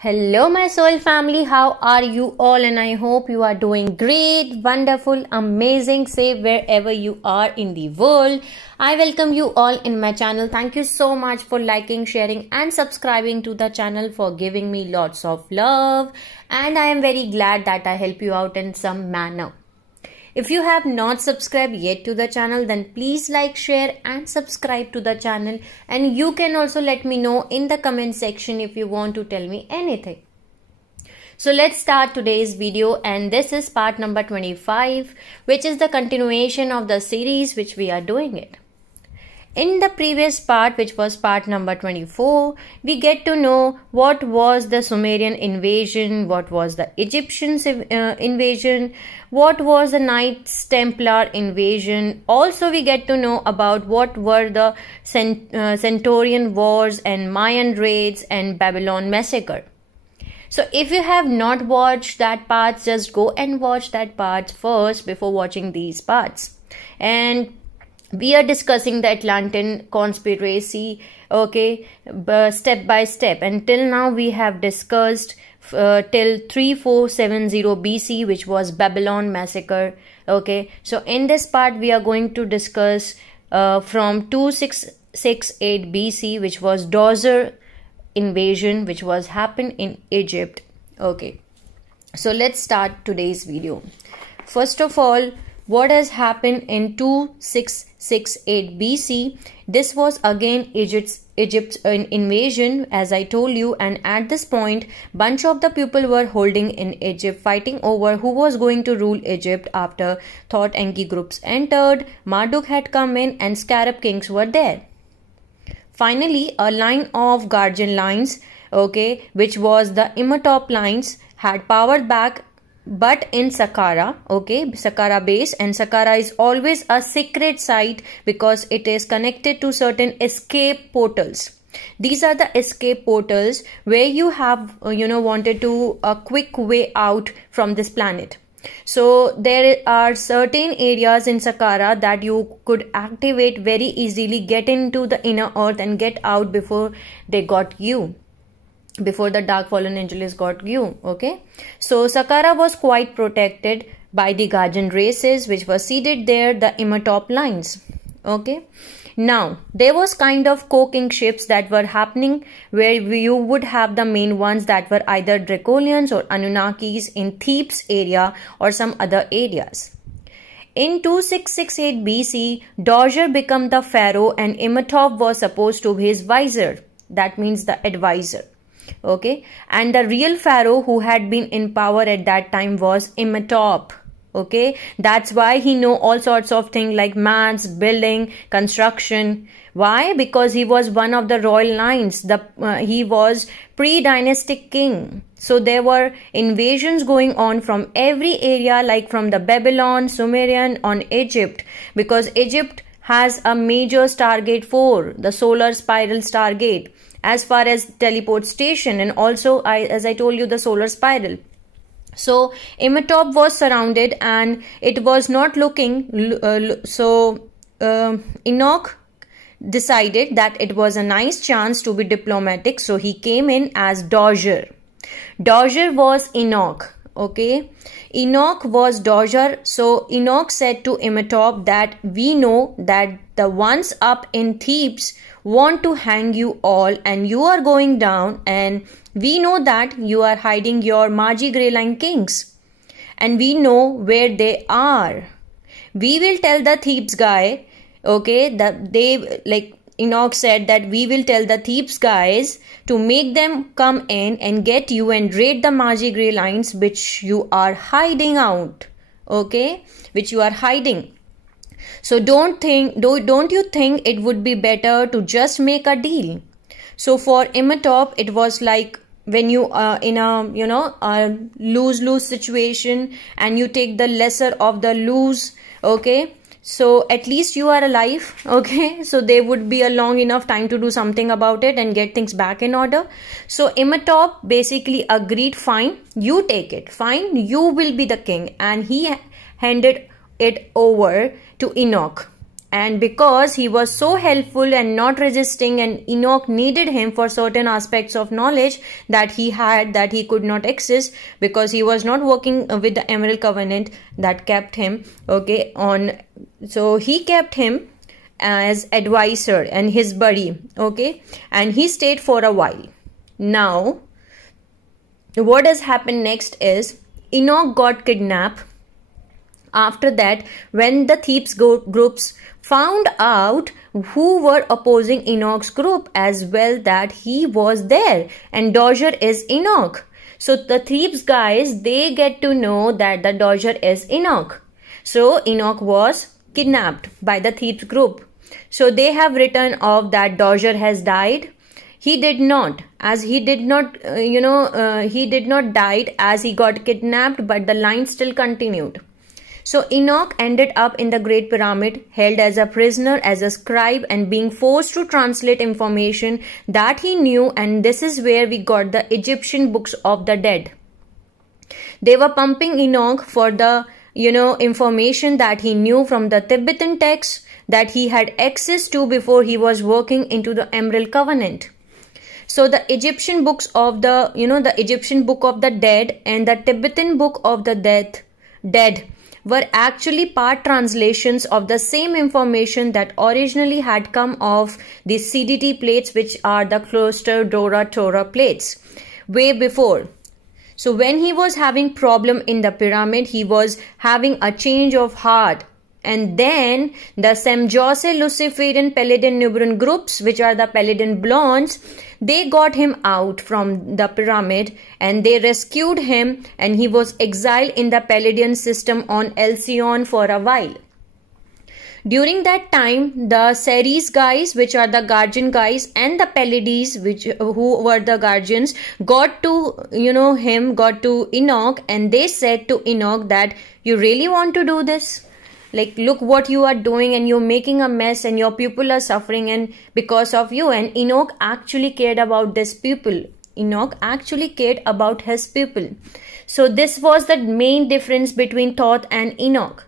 Hello my soul family, how are you all? And I hope you are doing great, wonderful, amazing, safe wherever you are in the world. I welcome you all in my channel. Thank you so much for liking, sharing and subscribing to the channel, for giving me lots of love, and I am very glad that I help you out in some manner. If you have not subscribed yet to the channel, then please like, share and subscribe to the channel. And you can also let me know in the comment section if you want to tell me anything. So let's start today's video, and this is part number 25, which is the continuation of the series which we are doing it. In the previous part, which was part number 24, we get to know what was the Sumerian invasion, what was the Egyptian invasion, what was the Knights Templar invasion. Also, we get to know about what were the Centaurian wars and Mayan raids and Babylon massacre. So if you have not watched that part, just go and watch that part first before watching these parts. And we are discussing the Atlantean conspiracy, okay, step by step. Until now we have discussed till 3470 BC, which was Babylon massacre, okay. So in this part we are going to discuss from 2668 BC, which was Djoser invasion, which was happened in Egypt, okay. So let's start today's video. First of all, what has happened in 2668 BC? This was again Egypt's invasion, as I told you, and at this point bunch of the people were holding in Egypt, fighting over who was going to rule Egypt after Thoth Enki groups entered, Marduk had come in and Scarab kings were there. Finally, a line of guardian lines, okay, which was the Imhotep lines, had powered back, but in Saqqara, okay, Saqqara base, and Saqqara is always a secret site because it is connected to certain escape portals. These are the escape portals where you have, wanted to a quick way out from this planet. So there are certain areas in Saqqara that you could activate very easily, get into the inner earth and get out before they got you. Before the dark fallen angels got you, okay. So Saqqara was quite protected by the guardian races which were seated there, the Imhotep lines, okay. Now there was kind of co-king ships that were happening, where you would have the main ones that were either Dracolians or Anunnakis in Thebes area or some other areas. In 2668 BC, Djoser became the pharaoh and Imhotep was supposed to be his vizier, that means the advisor. Okay, and the real pharaoh who had been in power at that time was Imhotep, okay. That's why he know all sorts of things like maths, building, construction. Why? Because he was one of the royal lines. He was pre-dynastic king. So there were invasions going on from every area, like from the Babylon, Sumerian on Egypt, because Egypt has a major Stargate 4, the solar spiral Stargate, as far as teleport station, and also as I told you, the solar spiral. So Imhotep was surrounded and it was not looking, Enoch decided that it was a nice chance to be diplomatic, so he came in as Djoser. Djoser was Enoch, okay. Enoch was Djoser. So Enoch said to Imhotep that we know that the ones up in Thebes want to hang you all and you are going down, and we know that you are hiding your Magi Grey Line kings and we know where they are. We will tell the Thebes guy, okay, that they, like Enoch said that we will tell the Thebes guys to make them come in and get you and raid the Magi Grey Lines which you are hiding out, okay, which you are hiding. So don't you think it would be better to just make a deal? So for Imhotep, it was like when you are in a lose-lose situation and you take the lesser of the lose, okay. So at least you are alive, okay. So there would be a long enough time to do something about it and get things back in order. So Imhotep basically agreed, fine, you take it, fine, you will be the king, and he handed it over to Enoch, And because he was so helpful and not resisting, and Enoch needed him for certain aspects of knowledge that he had that he could not access, because he was not working with the Emerald Covenant, that kept him, okay, on. So he kept him as advisor and his buddy, okay, and he stayed for a while. Now what has happened next is Enoch got kidnapped. After that, when the thieves groups found out who were opposing Enoch's group as well, that he was there and Djoser is Enoch. So the thieves guys, they get to know that the Djoser is Enoch. So Enoch was kidnapped by the thieves group. So they have written off that Djoser has died. He did not, as he did not, he did not died as he got kidnapped, but the line still continued. So Enoch ended up in the Great Pyramid, held as a prisoner, as a scribe, and being forced to translate information that he knew. And this is where we got the Egyptian books of the dead. They were pumping Enoch for the, information that he knew from the Tibetan texts that he had access to before he was working into the Emerald Covenant. So the Egyptian books of the, the Egyptian book of the dead and the Tibetan book of the dead were actually part translations of the same information that originally had come off the CDT plates, which are the Cluster Dora Torah plates, way before. So when he was having problem in the pyramid, he was having a change of heart. And then the Djoser, Luciferian, Paladin, Nubian groups, which are the Paladin blondes, they got him out from the pyramid and they rescued him, and he was exiled in the Paladin system on Alcyon for a while. During that time, the Ceres guys, which are the guardian guys, and the Pallades, who were the guardians, got to, got to Enoch, and they said to Enoch that you really want to do this? Like, look what you are doing, and you're making a mess, and your people are suffering, and because of you. And Enoch actually cared about this people. Enoch actually cared about his people. So this was the main difference between Thoth and Enoch.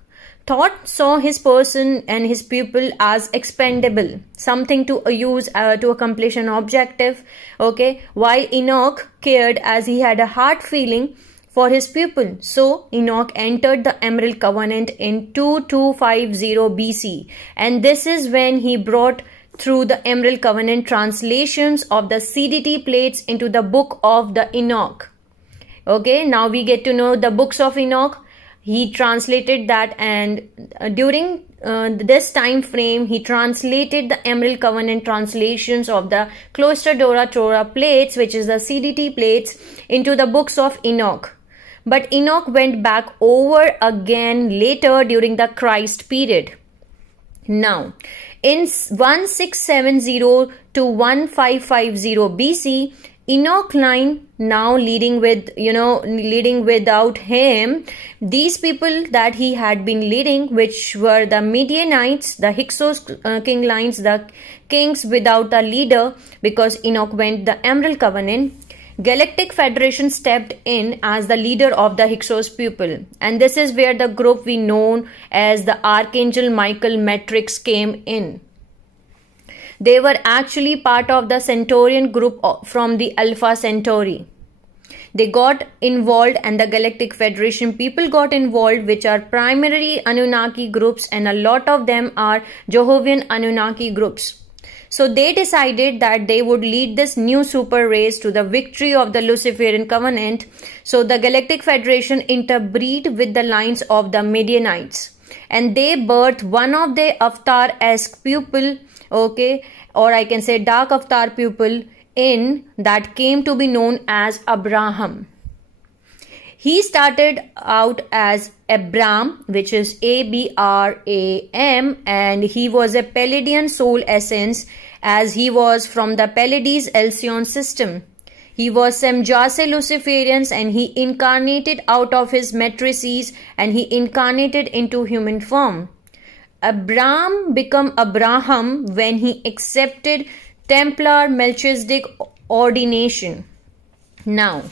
Thoth saw his person and his people as expendable, something to use to accomplish an objective, okay, while Enoch cared as he had a heart feeling for his people. So Enoch entered the Emerald Covenant in 2250 BC, and this is when he brought through the Emerald Covenant translations of the CDT plates into the book of the Enoch. Okay, now we get to know the books of Enoch. He translated that, and during this time frame, he translated the Emerald Covenant translations of the Cluster Dora Torah plates, which is the CDT plates, into the books of Enoch. But Enoch went back over again later during the Christ period. Now, in 1670 to 1550 BC, Enoch line now leading without him, these people that he had been leading, which were the Midianites, the Hyksos king lines, the kings without a leader, because Enoch went the Emerald Covenant. Galactic Federation stepped in as the leader of the Hyksos people, and this is where the group we know as the Archangel Michael Matrix came in. They were actually part of the Centaurian group from the Alpha Centauri. They got involved, and the Galactic Federation people got involved, which are primarily Anunnaki groups, and a lot of them are Jehovah's Anunnaki groups. So they decided that they would lead this new super race to the victory of the Luciferian covenant. So the Galactic Federation interbreed with the lines of the Midianites, and they birthed one of the Avatar-esque pupil, okay, or I can say dark Avatar pupil, in that came to be known as Abraham. He started out as Abram, which is Abram, and he was a Palladian soul essence, as he was from the Pallades Alcyon system. He was Djoser Luciferians, and he incarnated out of his matrices, and he incarnated into human form. Abram became Abraham when he accepted Templar Melchizedek ordination. Now,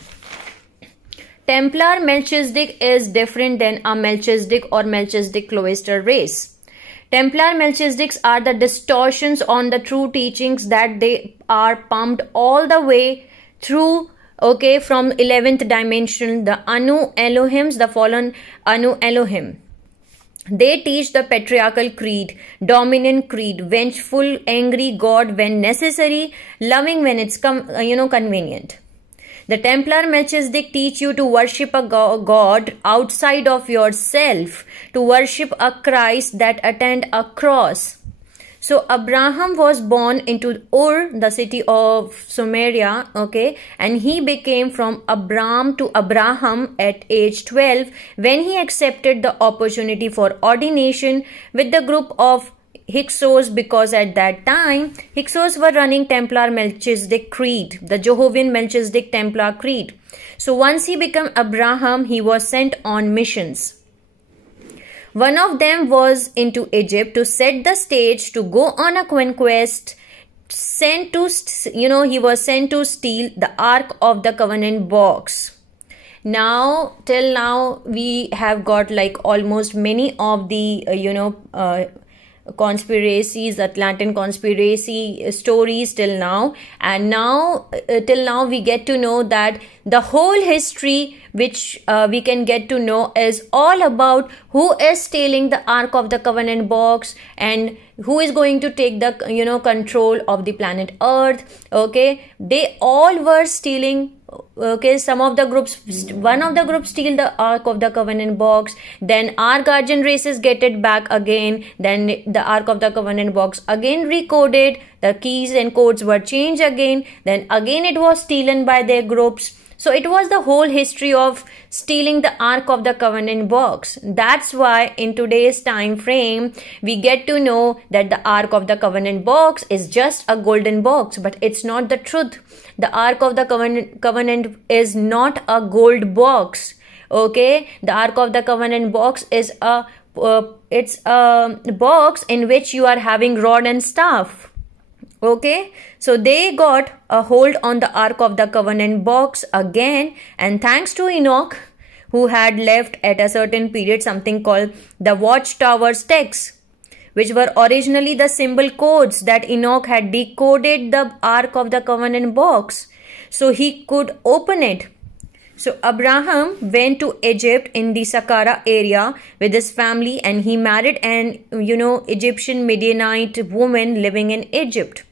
Templar Melchizedek is different than a Melchizedek or Melchizedek Cloister race. Templar Melchisedec's are the distortions on the true teachings that they are pumped all the way through, okay, from 11th dimension, the Anu Elohims, the fallen Anu Elohim. They teach the patriarchal creed, dominant creed, vengeful, angry God when necessary, loving when it's convenient. The Templar Melchizedek teach you to worship a God outside of yourself, to worship a Christ that attend a cross. So Abraham was born into Ur, the city of Sumeria, okay, and he became from Abram to Abraham at age 12 when he accepted the opportunity for ordination with the group of Hyksos, because at that time Hyksos were running Templar Melchizedek Creed, the Jehovah's Melchizedek Templar Creed. So once he became Abraham, he was sent on missions. One of them was into Egypt to set the stage to go on a conquest. He was sent to steal the Ark of the Covenant box. Now, till now, we have got like almost many of the, conspiracies, Atlantean conspiracy stories till now, and till now we get to know that the whole history which we can get to know is all about who is stealing the Ark of the Covenant box and who is going to take the control of the planet Earth. Okay, they all were stealing. Okay, one of the groups steal the Ark of the Covenant box, then our guardian races get it back again, then the Ark of the Covenant box again recoded, the keys and codes were changed again, then again it was stolen by their groups. So it was the whole history of stealing the Ark of the Covenant box. That's why in today's time frame, we get to know that the Ark of the Covenant box is just a golden box, but it's not the truth. The Ark of the Covenant is not a gold box. Okay, the Ark of the Covenant box is it's a box in which you are having rod and staff. Okay, so they got a hold on the Ark of the Covenant box again, and thanks to Enoch, who had left at a certain period something called the Watchtower's texts, which were originally the symbol codes that Enoch had decoded the Ark of the Covenant box so he could open it. So Abraham went to Egypt in the Saqqara area with his family, and he married an Egyptian Midianite woman living in Egypt.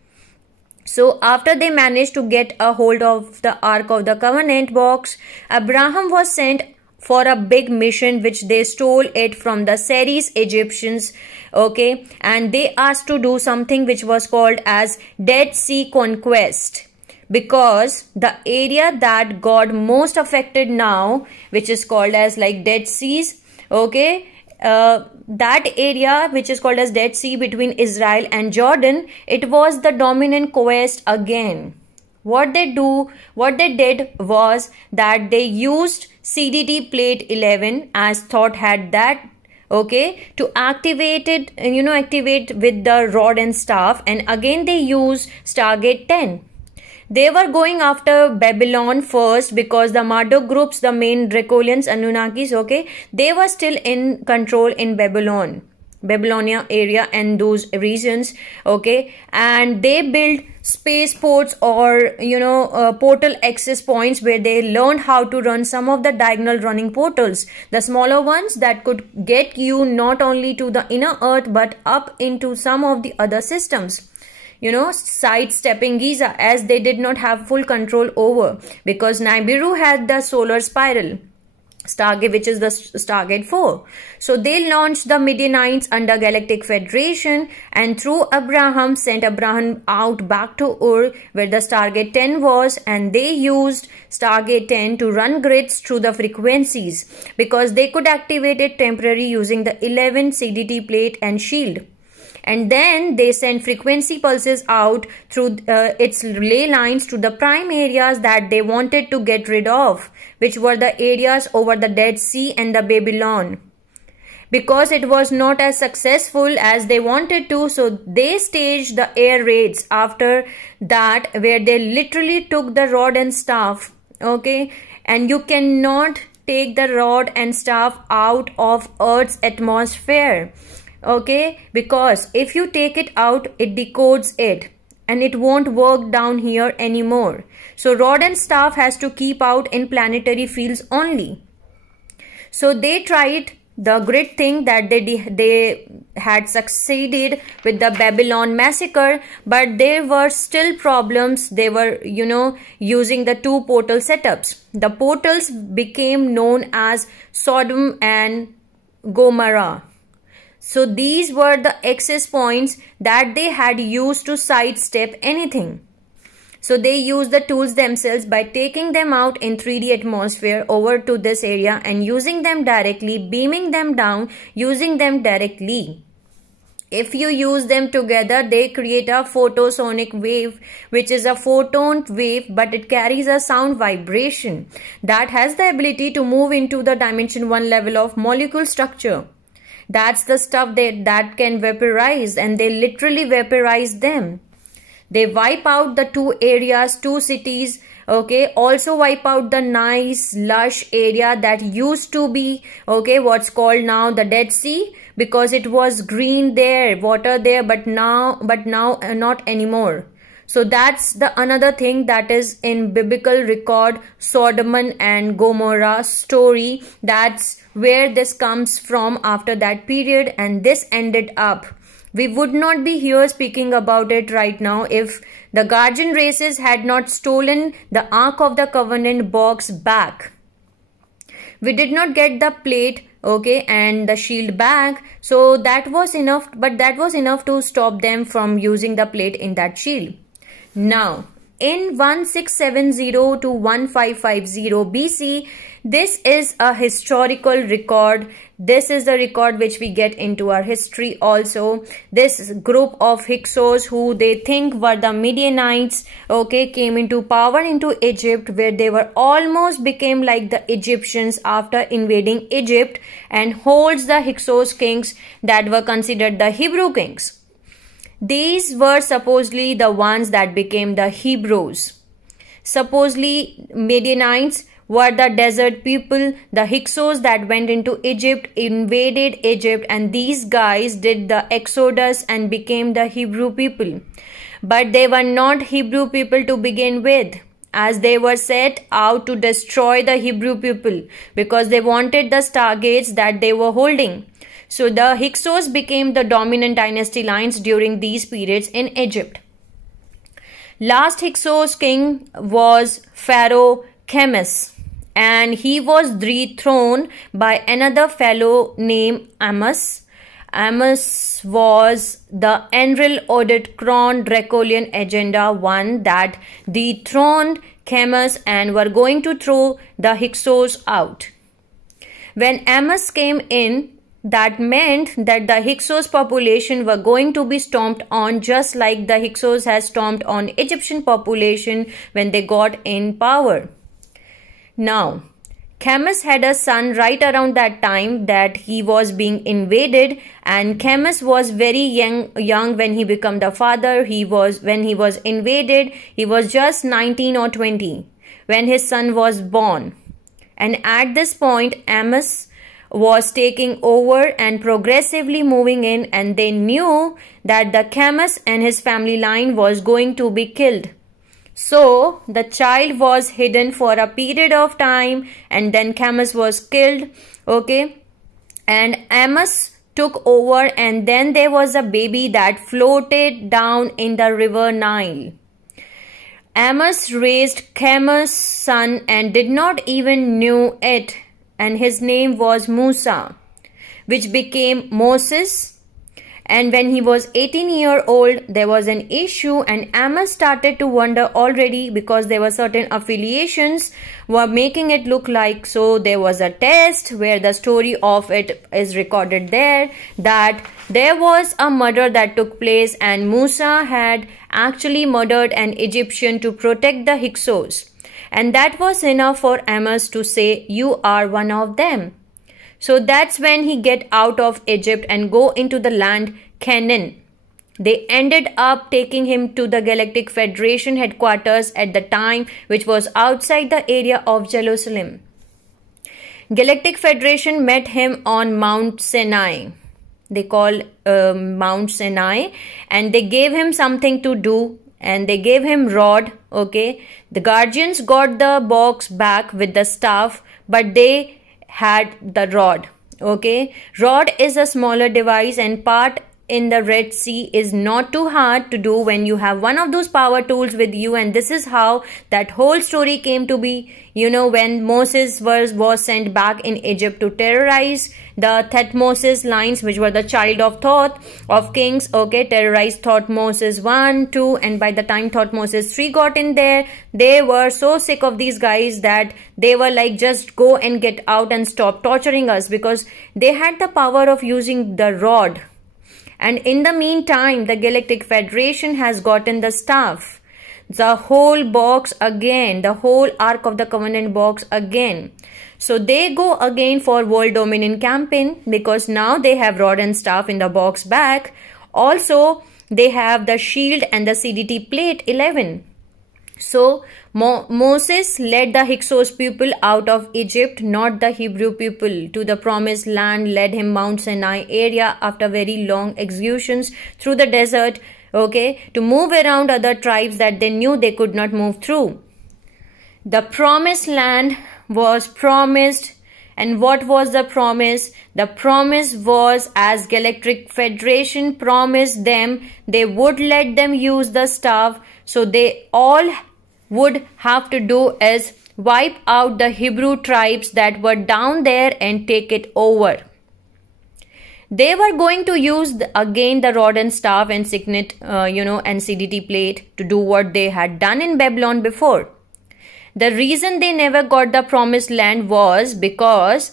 So after they managed to get a hold of the Ark of the Covenant box, Abraham was sent for a big mission which they stole it from the Ceres Egyptians, okay, and they asked to do something which was called as Dead Sea Conquest, because the area that got most affected now, which is called as like Dead Seas, okay, that area which is called as Dead Sea between Israel and Jordan, it was the dominant quest again. What they did was that they used CDT plate 11 as Thoth had that, okay, to activate it, activate with the rod and staff, and again they used Stargate 10. They were going after Babylon first because the Marduk groups, the main Dracolians, Anunnakis, okay, they were still in control in Babylonia area and those regions, okay, and they built spaceports or portal access points where they learned how to run some of the diagonal running portals, the smaller ones that could get you not only to the inner earth but up into some of the other systems, sidestepping Giza, as they did not have full control over, because Nibiru had the solar spiral Stargate, which is the Stargate 4. So they launched the Midianites under Galactic Federation, and through Abraham sent Abraham out back to Ur where the Stargate 10 was, and they used Stargate 10 to run grids through the frequencies because they could activate it temporarily using the 11 CDT plate and shield. And then they sent frequency pulses out through its relay lines to the prime areas that they wanted to get rid of, which were the areas over the Dead Sea and the Babylon. Because it was not as successful as they wanted to, so they staged the air raids after that, where they literally took the rod and staff, okay, and you cannot take the rod and staff out of Earth's atmosphere. Okay, because if you take it out, it decodes it and it won't work down here anymore. So rod and staff has to keep out in planetary fields only. So they tried. The great thing that they had succeeded with the Babylon massacre, but there were still problems. They were, using the two portal setups. The portals became known as Sodom and Gomorrah. So these were the access points that they had used to sidestep anything. So they used the tools themselves by taking them out in 3D atmosphere over to this area and using them directly, beaming them down, using them directly. If you use them together, they create a photosonic wave, which is a photon wave, but it carries a sound vibration that has the ability to move into the dimension 1 level of molecule structure. That's the stuff that can vaporize, and they literally vaporize them. They wipe out the two areas, two cities, okay, also wipe out the nice lush area that used to be, okay, what's called now the Dead Sea, because it was green there, water there, but now not anymore. So that's the another thing that is in biblical record, Sodom and Gomorrah story. That's where this comes from after that period, and this ended up. We would not be here speaking about it right now if the guardian races had not stolen the Ark of the Covenant box back. We did not get the plate, okay, and the shield back. So that was enough, but that was enough to stop them from using the plate in that shield. Now, in 1670 to 1550 BC, this is a historical record. This is the record which we get into our history also. This group of Hyksos, who they think were the Midianites, okay, came into power into Egypt, where they were almost became like the Egyptians after invading Egypt, and holds the Hyksos kings that were considered the Hebrew kings. These were supposedly the ones that became the Hebrews. Supposedly Midianites were the desert people, the Hyksos that went into Egypt, invaded Egypt, and these guys did the exodus and became the Hebrew people. But they were not Hebrew people to begin with, as they were set out to destroy the Hebrew people because they wanted the stargates that they were holding. So the Hyksos became the dominant dynasty lines during these periods in Egypt. Last Hyksos king was Pharaoh Chemis, and he was dethroned by another fellow named Amos. Amos was the Enlil Audit Kron Dracolian Agenda one that dethroned Chemis and were going to throw the Hyksos out. When Amos came in, that meant that the Hyksos population were going to be stomped on, just like the Hyksos has stomped on Egyptian population when they got in power. Now, Chemis had a son right around that time that he was being invaded, and Chemis was very young when he became the father. When he was invaded, he was just 19 or 20 when his son was born. And at this point, Amos was taking over and progressively moving in, and they knew that the Chemis and his family line was going to be killed. So the child was hidden for a period of time, and then Chemis was killed, okay, and Amos took over, and then there was a baby that floated down in the river Nile. Amos raised Chemis' son and did not even knew it, and his name was Musa, which became Moses. And when he was 18-year-old, there was an issue, and Amos started to wonder already, because there were certain affiliations were making it look like. So there was a test where the story of it is recorded there, that there was a murder that took place, and Musa had actually murdered an Egyptian to protect the Hyksos. And that was enough for Amos to say, "You are one of them." So that's when he get out of Egypt and go into the land Canaan. They ended up taking him to the Galactic Federation headquarters at the time, which was outside the area of Jerusalem. Galactic Federation met him on Mount Sinai. they call Mount Sinai, and they gave him something to do, and they gave him rod. Okay, the guardians got the box back with the staff, but they had the rod. Okay, rod is a smaller device, and part in the Red Sea is not too hard to do when you have one of those power tools with you. And this is how that whole story came to be. You know, when Moses was sent back in Egypt to terrorize the Thutmoses lines, which were the child of Thoth of kings. Okay, terrorized Thutmoses 1, 2, and by the time Thutmoses 3 got in there, they were so sick of these guys that they were like, just go and get out and stop torturing us, because they had the power of using the rod. And in the meantime, the Galactic Federation has gotten the staff, the whole box again, the whole Ark of the Covenant box again. So they go again for world dominion campaign, because now they have rod and staff in the box back. Also, they have the shield and the CDT plate 11. So Moses led the Hyksos people out of Egypt, not the Hebrew people, to the promised land, led him Mount Sinai area after very long executions through the desert, okay, to move around other tribes that they knew they could not move through. The promised land was promised. And what was the promise? The promise was, as Galactic Federation promised them, they would let them use the staff. So they all would have to do is wipe out the Hebrew tribes that were down there and take it over. They were going to use again the rod and staff and signet, and CDT plate to do what they had done in Babylon before. The reason they never got the promised land was because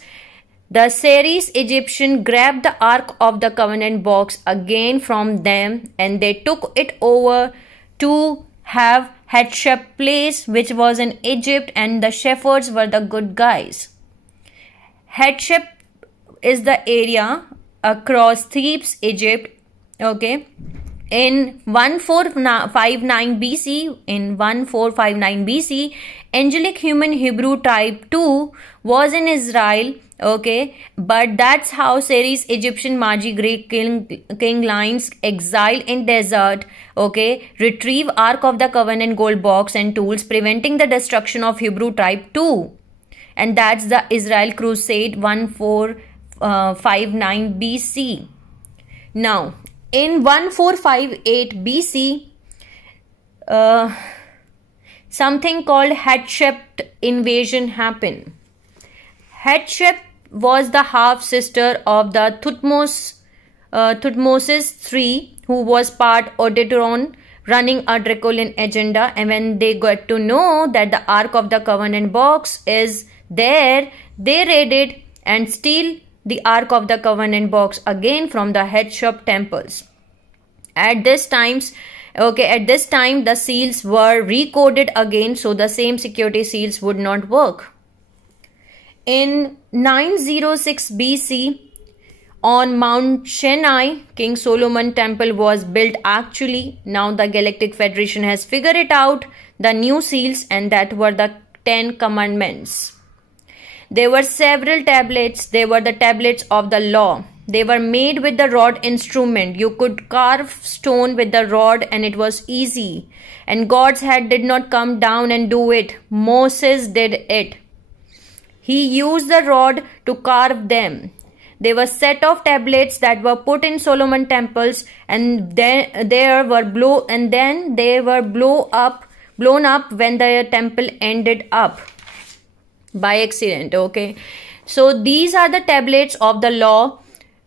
the Syrian Egyptian grabbed the Ark of the Covenant box again from them, and they took it over to have headship place, which was in Egypt, and the shepherds were the good guys. Headship is the area across Thebes, Egypt. Okay, in 1459 BC, angelic human Hebrew type 2 was in Israel. Okay, but that's how Syrian Egyptian Magi Greek king lines exiled in desert. Okay, retrieve Ark of the Covenant gold box and tools, preventing the destruction of Hebrew type 2. And that's the Israel Crusade 1459 BC. Now, in 1458 BC, something called Hatshep invasion happened. Hatshep was the half-sister of the Thutmoses III, who was part Odeteron, running a Dracolian agenda. And when they got to know that the Ark of the Covenant box is there, they raided and steal the Ark of the Covenant box again from the Hatshep temples. At this time, the seals were recoded again, so the same security seals would not work. In 906 BC, on Mount Sinai, King Solomon temple was built actually. Now the Galactic Federation has figured it out, the new seals, and that were the 10 commandments. There were several tablets. They were the tablets of the law. They were made with the rod instrument. You could carve stone with the rod and it was easy. And God's hand did not come down and do it. Moses did it. He used the rod to carve them. They were set of tablets that were put in Solomon temples, and then they were blown up when the temple ended up by accident. Okay, so these are the tablets of the law.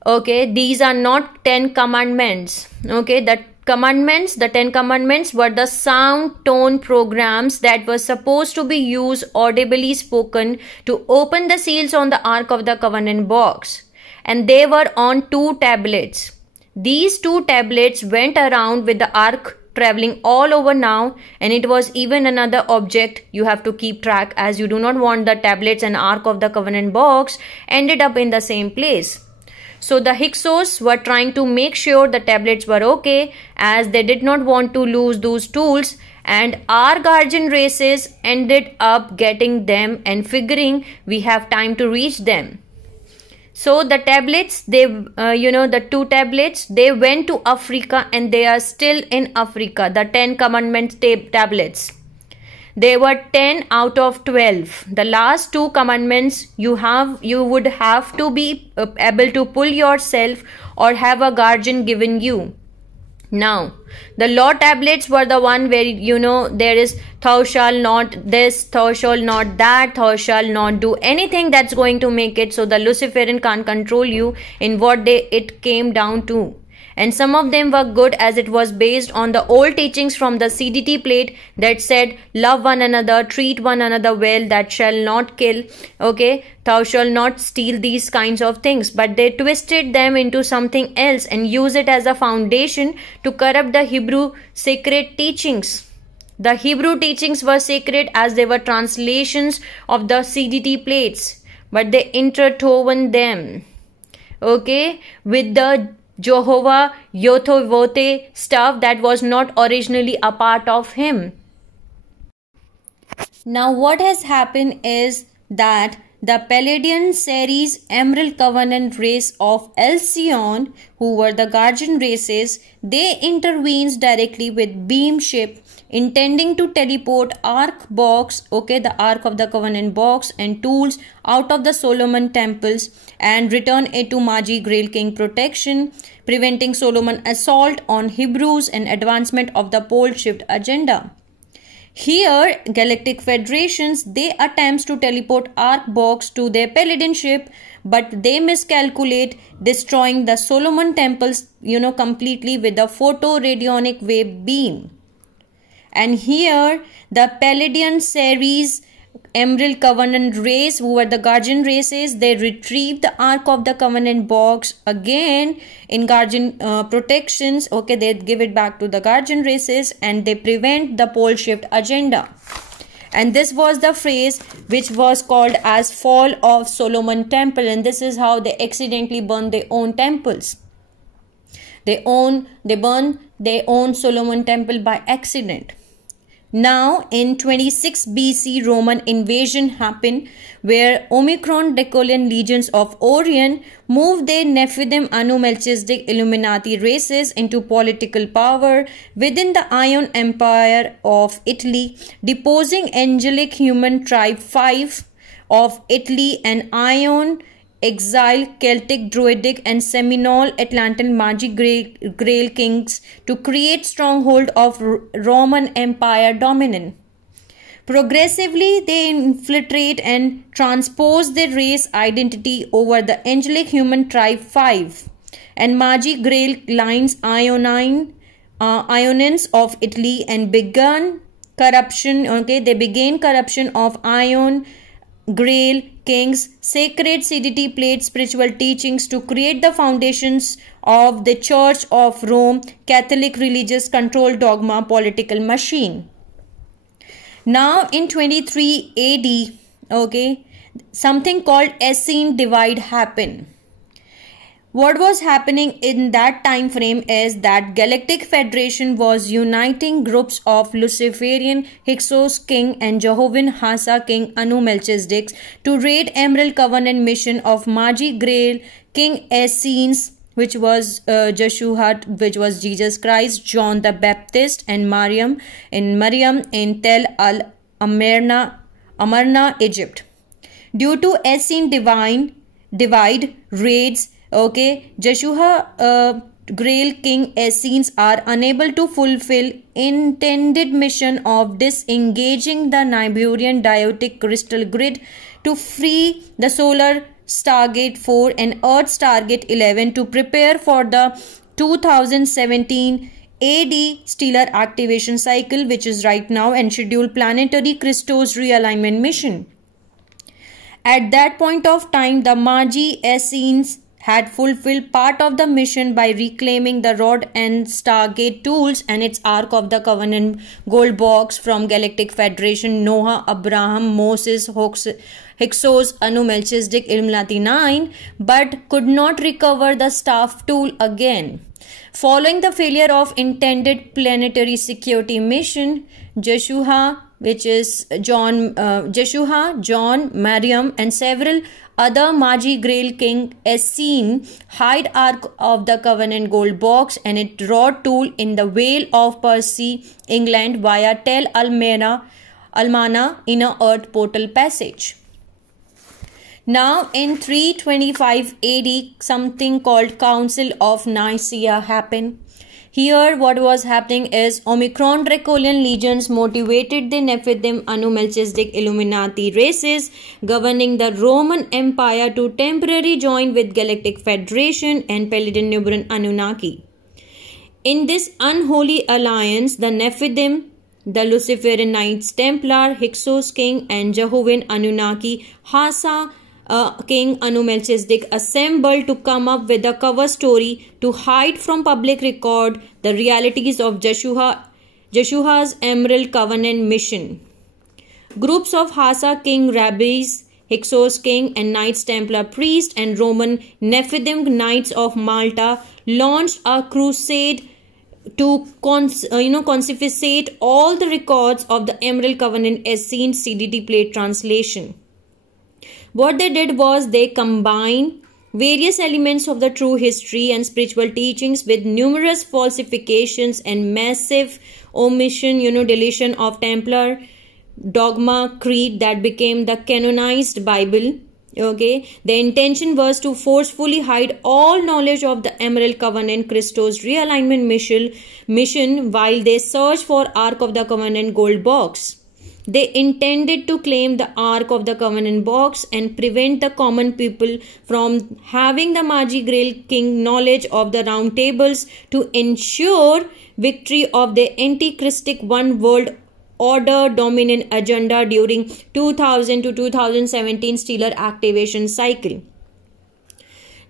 Okay, these are not 10 commandments. Okay, the 10 commandments were the sound tone programs that were supposed to be used audibly spoken to open the seals on the Ark of the Covenant box. And they were on 2 tablets. These 2 tablets went around with the Ark traveling all over now, and it was even another object you have to keep track, as you do not want the tablets and Ark of the Covenant box ended up in the same place. So the Hyksos were trying to make sure the tablets were okay, as they did not want to lose those tools, and our guardian races ended up getting them and figuring we have time to reach them. So the tablets, the 2 tablets, they went to Africa and they are still in Africa. The 10 commandments tablets. They were 10 out of 12. The last 2 commandments you would have to be able to pull yourself or have a guardian given you. Now, the law tablets were the one where there is thou shalt not this, thou shalt not that, thou shalt not do anything that's going to make it so the Luciferian can't control you in what it came down to. And some of them were good as it was based on the old teachings from the CDT plate that said love one another, treat one another well, that shall not kill, okay, thou shalt not steal, these kinds of things. But they twisted them into something else and use it as a foundation to corrupt the Hebrew sacred teachings. The Hebrew teachings were sacred as they were translations of the CDT plates, but they interwoven them, okay, with the Jehovah Yothavote stuff that was not originally a part of him. Now what has happened is that the Paladin series Emerald Covenant race of Alcyon, who were the guardian races, they intervenes directly with beam ship intending to teleport Ark box, okay, the Ark of the Covenant box and tools out of the Solomon temples and return it to Magi Grail King protection, preventing Solomon assault on Hebrews and advancement of the pole shift agenda. Here, Galactic Federations, they attempts to teleport Ark box to their Paladin ship, but they miscalculate, destroying the Solomon temples, completely with a photoradionic wave beam. And here, the Paladin series Emerald Covenant race, who were the guardian races, they retrieve the Ark of the Covenant box again in guardian protections. Okay, they give it back to the guardian races and they prevent the pole shift agenda. And this was the phrase which was called as fall of Solomon temple, and this is how they accidentally burn their own temples. They burn their own Solomon temple by accident. Now, in 26 BC, Roman invasion happened where Omicron Decolian legions of Orion moved their Nephidim Anu Melchizedek Illuminati races into political power within the Ion Empire of Italy, deposing angelic human tribe 5 of Italy and Ion exile Celtic, Druidic and Seminole Atlantean Magi Grail kings to create stronghold of Roman Empire dominion. Progressively, they infiltrate and transpose their race identity over the angelic human tribe 5 and Magi Grail lines Ionines of Italy and began corruption. Okay, they began corruption of Ion Grail kings, sacred CDT plate spiritual teachings to create the foundations of the Church of Rome, Catholic religious control dogma political machine. Now in 23 AD, okay, something called Essene divide happened. What was happening in that time frame is that Galactic Federation was uniting groups of Luciferian Hyksos king and Jehovah Hassa king Anu Melchizedek to raid Emerald Covenant mission of Magi Grail King Essenes, which was Jeshua, which was Jesus Christ, John the Baptist and Maryam in Tel Al Amarna, Egypt. Due to Essene divide raids, okay, Jeshua Grail King Essenes are unable to fulfill intended mission of disengaging the Niburian Diotic crystal grid to free the solar Stargate 4 and Earth Stargate 11 to prepare for the 2017 AD stellar activation cycle, which is right now, and schedule planetary Christos realignment mission. At that point of time, the Magi Essenes had fulfilled part of the mission by reclaiming the Rod and Stargate tools and its Ark of the Covenant gold box from Galactic Federation, Noah, Abraham, Moses, Hyksos, Anu Melchizedek, Illuminati 9, but could not recover the staff tool again. Following the failure of intended planetary security mission, Joshua, which is Joshua, John, Mariam, and several other Magi Grail king Essene hide Ark of the Covenant gold box and its wrought tool in the Vale of Percy, England via Tel Almana inner earth portal passage. Now in 325 AD, something called Council of Nicaea happened. Here what was happening is Omicron Dracolian legions motivated the Nephilim Anu Melchizedek Illuminati races governing the Roman Empire to temporarily join with Galactic Federation and Paladin Nubian Anunnaki. In this unholy alliance, the Nephilim, the Luciferian Knights Templar, Hyksos King and Jehovah's Anunnaki Hasa King Anu Melchizedek assembled to come up with a cover story to hide from public record the realities of Joshua's Emerald Covenant mission. Groups of Hasa King rabbis, Hyksos King and Knights Templar priests and Roman Nephilim Knights of Malta launched a crusade to confiscate all the records of the Emerald Covenant as seen CDT plate translation. What they did was they combined various elements of the true history and spiritual teachings with numerous falsifications and massive omission, deletion of Templar dogma creed that became the canonized Bible. Okay, the intention was to forcefully hide all knowledge of the Emerald Covenant Christos realignment mission while they searched for Ark of the Covenant gold box. They intended to claim the Ark of the Covenant box and prevent the common people from having the Magi Grail King knowledge of the round tables to ensure victory of the anti-Christic one world order dominant agenda during 2000 to 2017 stellar activation cycle.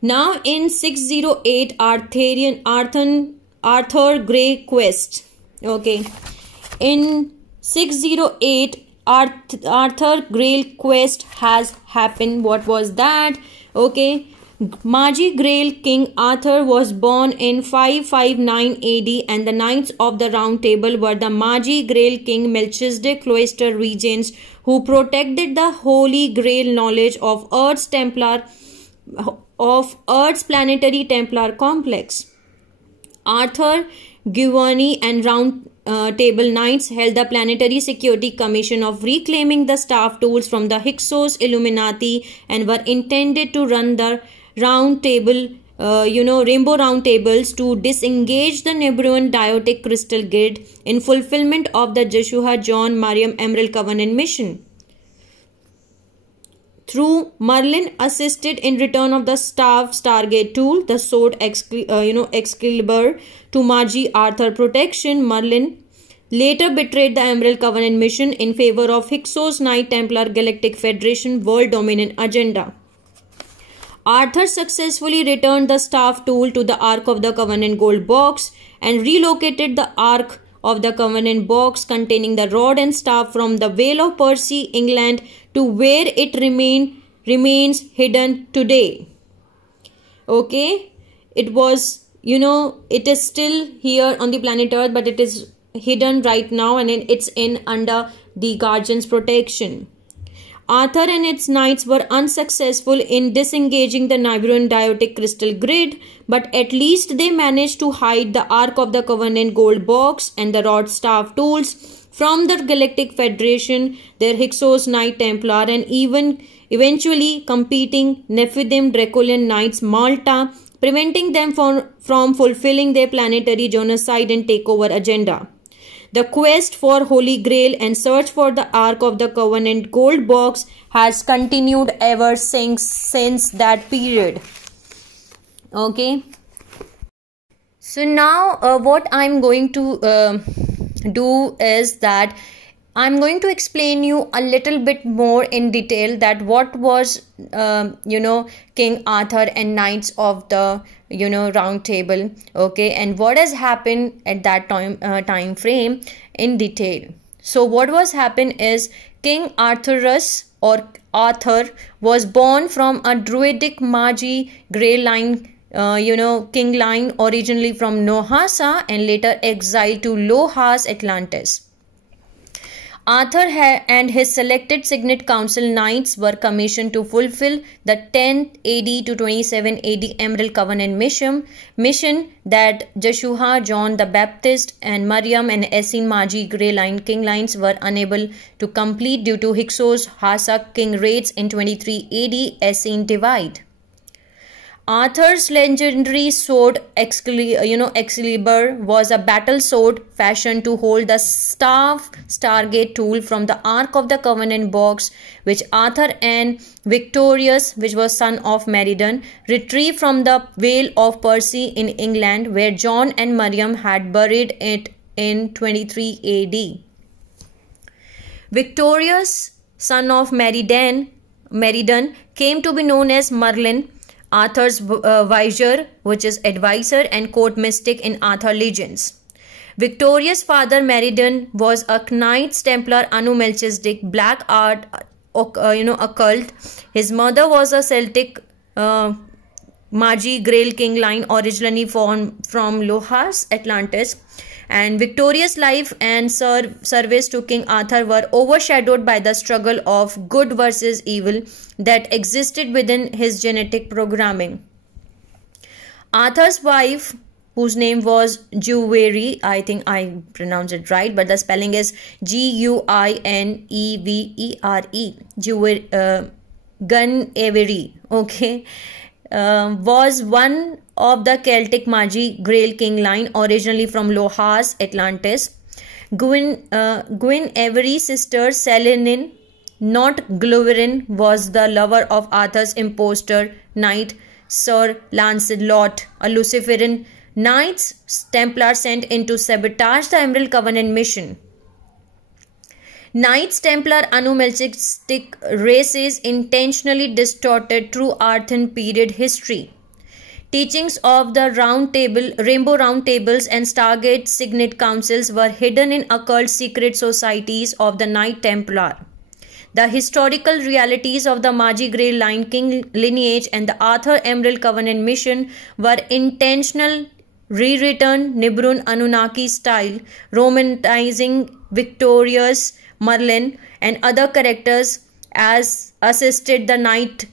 Now in 608 Arthur Grey Quest. Okay. In 608 Arthur Grail Quest has happened. What was that? Okay, Magi Grail King Arthur was born in 559 AD and the Knights of the Round Table were the Magi Grail King Melchizedek cloister regents who protected the Holy Grail knowledge of Earth's planetary Templar complex. Arthur, Giovanni and Round Table Knights held the Planetary Security Commission of reclaiming the staff tools from the Hyksos Illuminati and were intended to run the round table, rainbow round tables to disengage the Nebruan Diotic Crystal Grid in fulfillment of the Joshua John Mariam Emerald Covenant mission. Through Merlin assisted in return of the Stargate tool, the sword Excalibur to Magi Arthur protection. Merlin later betrayed the Emerald Covenant mission in favor of Hyksos Knight Templar Galactic Federation world dominant agenda. Arthur successfully returned the staff tool to the Ark of the Covenant gold box and relocated the Ark of the Covenant box containing the rod and staff from the Vale of Percy, England to where it remains hidden today. Okay, it was, it is still here on the planet Earth, but it is hidden right now and it's in under the Guardian's protection. Arthur and its knights were unsuccessful in disengaging the Nebruan Diotic Crystal Grid, but at least they managed to hide the Ark of the Covenant gold box and the rod staff tools from the Galactic Federation, their Hyksos Knight Templar and even eventually competing Nephilim Dracolian Knights Malta, preventing them from fulfilling their planetary genocide and takeover agenda. The quest for Holy Grail and search for the Ark of the Covenant gold box has continued ever since that period. Okay. So now what I'm going to do is that I'm going to explain you a little bit more in detail that what was King Arthur and Knights of the Round Table, okay, and what has happened at that time frame in detail. So what was happened is King Arthurus or Arthur was born from a druidic Magi Grey line, king line originally from Nohasa and later exiled to Lohas, Atlantis. Arthur and his selected Signet Council knights were commissioned to fulfill the 10th AD to 27 AD Emerald Covenant mission that Joshua, John the Baptist, and Mariam and Essene Magi Grey Line king lines were unable to complete due to Hyksos Hasak king raids in 23 AD Essene divide. Arthur's legendary sword Excalibur was a battle sword fashioned to hold the staff Stargate tool from the Ark of the Covenant box, which Arthur and Victorious, which was son of Meriden, retrieved from the Vale of Percy in England, where John and Mariam had buried it in 23 AD. Victorious, son of Meriden, came to be known as Merlin, Arthur's vizier, which is advisor and court mystic in Arthur legends. Victoria's father Meriden was a Knights Templar Anu Melchizedek black art occult. His mother was a Celtic Magi Grail king line originally from Lohas, Atlantis. And Victoria's life and service to King Arthur were overshadowed by the struggle of good versus evil that existed within his genetic programming. Arthur's wife, whose name was Guinevere, I think I pronounced it right, but the spelling is Guinevere, Guinevere, okay, was one of the Celtic Magi Grail king line originally from Lohas, Atlantis. Guinevere's sister Selene, not Gloverin, was the lover of Arthur's impostor knight Sir Lancelot, a Luciferian Knights Templar sent in to sabotage the Emerald Covenant mission. Knights Templar Anu Melchizedek races intentionally distorted true Arthurian period history. Teachings of the Rainbow Round Tables and Stargate Signet Councils were hidden in occult secret societies of the Knight Templar. The historical realities of the Magi Grey Line King lineage and the Arthur Emerald Covenant mission were intentional rewritten Nibrun Anunnaki style, romanticizing Victorious, Merlin, and other characters as assisted the Knight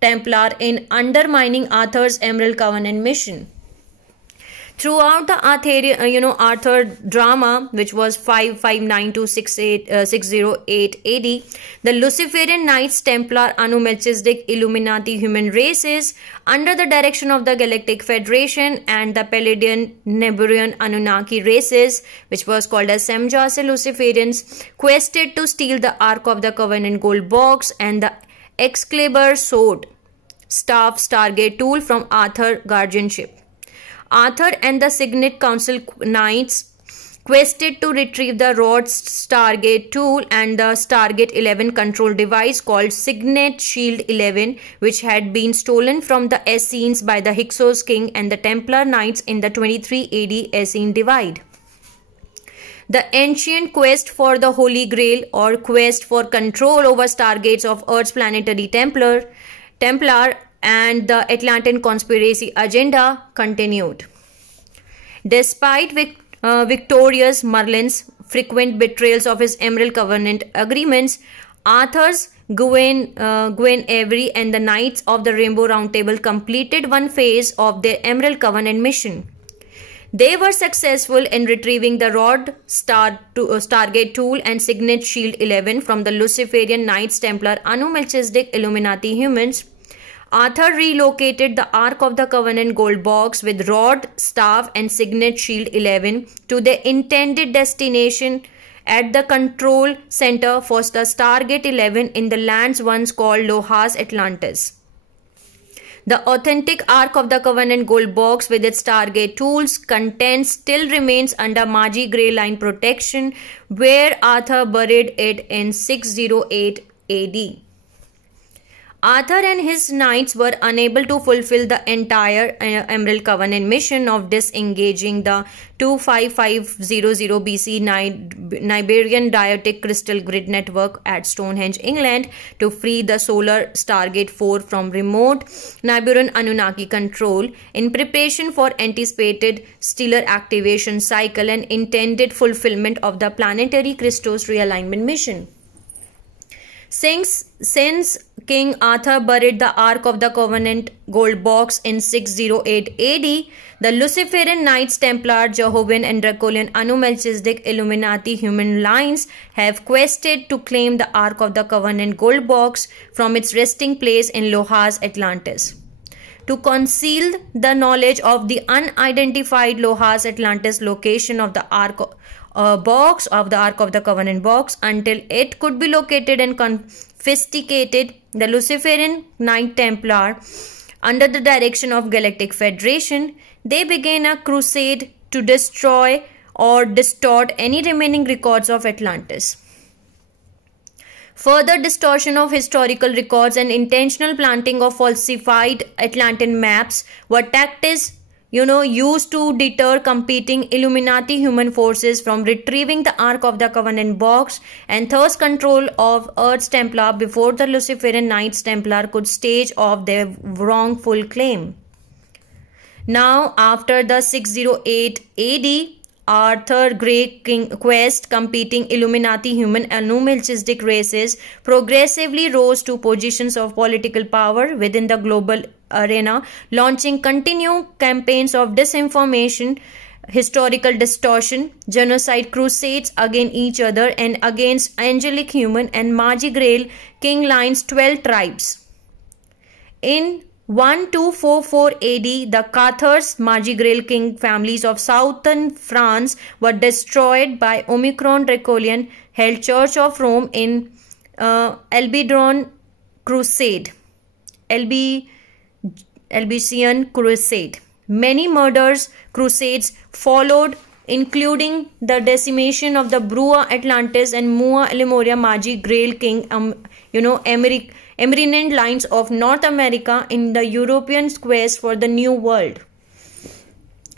Templar in undermining Arthur's Emerald Covenant mission. Throughout the Arthur drama, which was 559 to 608 AD, the Luciferian Knights Templar Anu Melchizedek Illuminati human races, under the direction of the Galactic Federation, and the Paladin Nibiruan Anunnaki races, which was called as Semjase Luciferians, quested to steal the Ark of the Covenant gold box and the Excalibur sword staff Stargate tool from Arthur guardianship. Arthur and the Signet Council Knights quested to retrieve the Rod Stargate tool and the Stargate 11 control device called Signet Shield 11, which had been stolen from the Essenes by the Hyksos king and the Templar Knights in the 23 AD Essene divide. The ancient quest for the Holy Grail, or quest for control over Stargates of Earth's planetary Templar and the Atlantean conspiracy agenda continued. Despite Victorious Merlin's frequent betrayals of his Emerald Covenant agreements, Arthur's Guinevere and the Knights of the Rainbow Round Table completed one phase of their Emerald Covenant mission. They were successful in retrieving the Rod Stargate tool and Signet Shield 11 from the Luciferian Knights Templar Anu Melchizedek Illuminati humans. Arthur relocated the Ark of the Covenant gold box with Rod, Staff, and Signet Shield 11 to their intended destination at the control center for the Stargate 11 in the lands once called Lohas, Atlantis. The authentic Ark of the Covenant gold box with its Stargate tools content still remains under Magi Grey Line protection, where Arthur buried it in 608 AD. Arthur and his knights were unable to fulfill the entire Emerald Covenant mission of disengaging the 25500 BC Niberian Diotic Crystal Grid Network at Stonehenge, England, to free the solar Stargate 4 from remote Niberian Anunnaki control in preparation for anticipated stellar activation cycle and intended fulfillment of the planetary Christos realignment mission. Since King Arthur buried the Ark of the Covenant gold box in 608 AD, the Luciferian Knights Templar, Jehovah and Dracolian Anu-Melchizedek Illuminati human lines have quested to claim the Ark of the Covenant gold box from its resting place in Lohas, Atlantis. To conceal the knowledge of the unidentified Lohas Atlantis location of the Ark of the Covenant box until it could be located and confiscated, the Luciferian Knight Templar, under the direction of Galactic Federation, they began a crusade to destroy or distort any remaining records of Atlantis. Further distortion of historical records and intentional planting of falsified Atlantean maps were tactics used to deter competing Illuminati human forces from retrieving the Ark of the Covenant box and thus control of Earth's Templar before the Luciferian Knights Templar could stage off their wrongful claim. Now, after the 608 AD, Arthur Great Quest, competing Illuminati human Anu-Melchizedek races progressively rose to positions of political power within the global arena, launching continued campaigns of disinformation, historical distortion, genocide crusades against each other and against angelic human and Magi Grail King Line's 12 tribes. In 1244 AD, the Cathars, Magi Grail King families of southern France, were destroyed by Omicron Dracolian held Church of Rome in Albizon Crusade. Albizon Crusade. Many murders crusades followed, including the decimation of the Brua Atlantis and Mua Lemuria Magi Grail King eminent lines of North America in the European quest for the New World.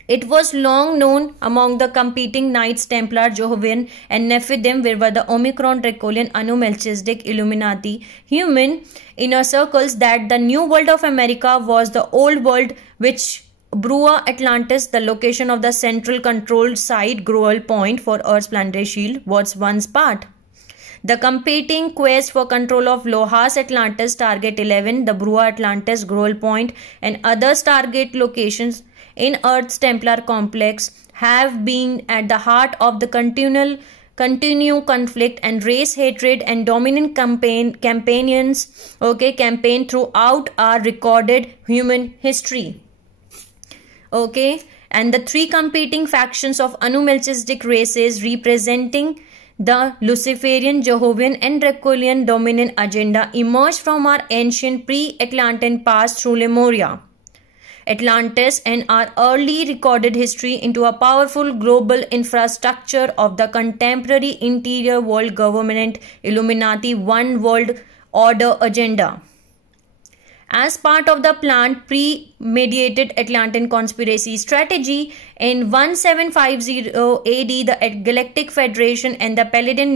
It was long known among the competing Knights Templar, Jehovah and Nephidim were the Omicron Dracolian Anu-Melchizedek Illuminati human inner circles that the New World of America was the old world, which Brua Atlantis, the location of the central controlled site Groel Point for Earth's planetary shield, was once part. The competing quest for control of Lohas Atlantis, Stargate 11, the Brua Atlantis, Groel Point, and other Stargate locations in Earth's Templar complex have been at the heart of the continued conflict and race hatred and dominant campaign throughout our recorded human history. And the three competing factions of Anu-Melchizedek races representing the Luciferian, Jehovian and Dracolian dominant agenda emerged from our ancient pre-Atlantean past through Lemuria, Atlantis and our early recorded history into a powerful global infrastructure of the contemporary interior world government Illuminati One World Order agenda. As part of the planned premeditated Atlantean conspiracy strategy, in 1750 AD, the Galactic Federation and the Paladin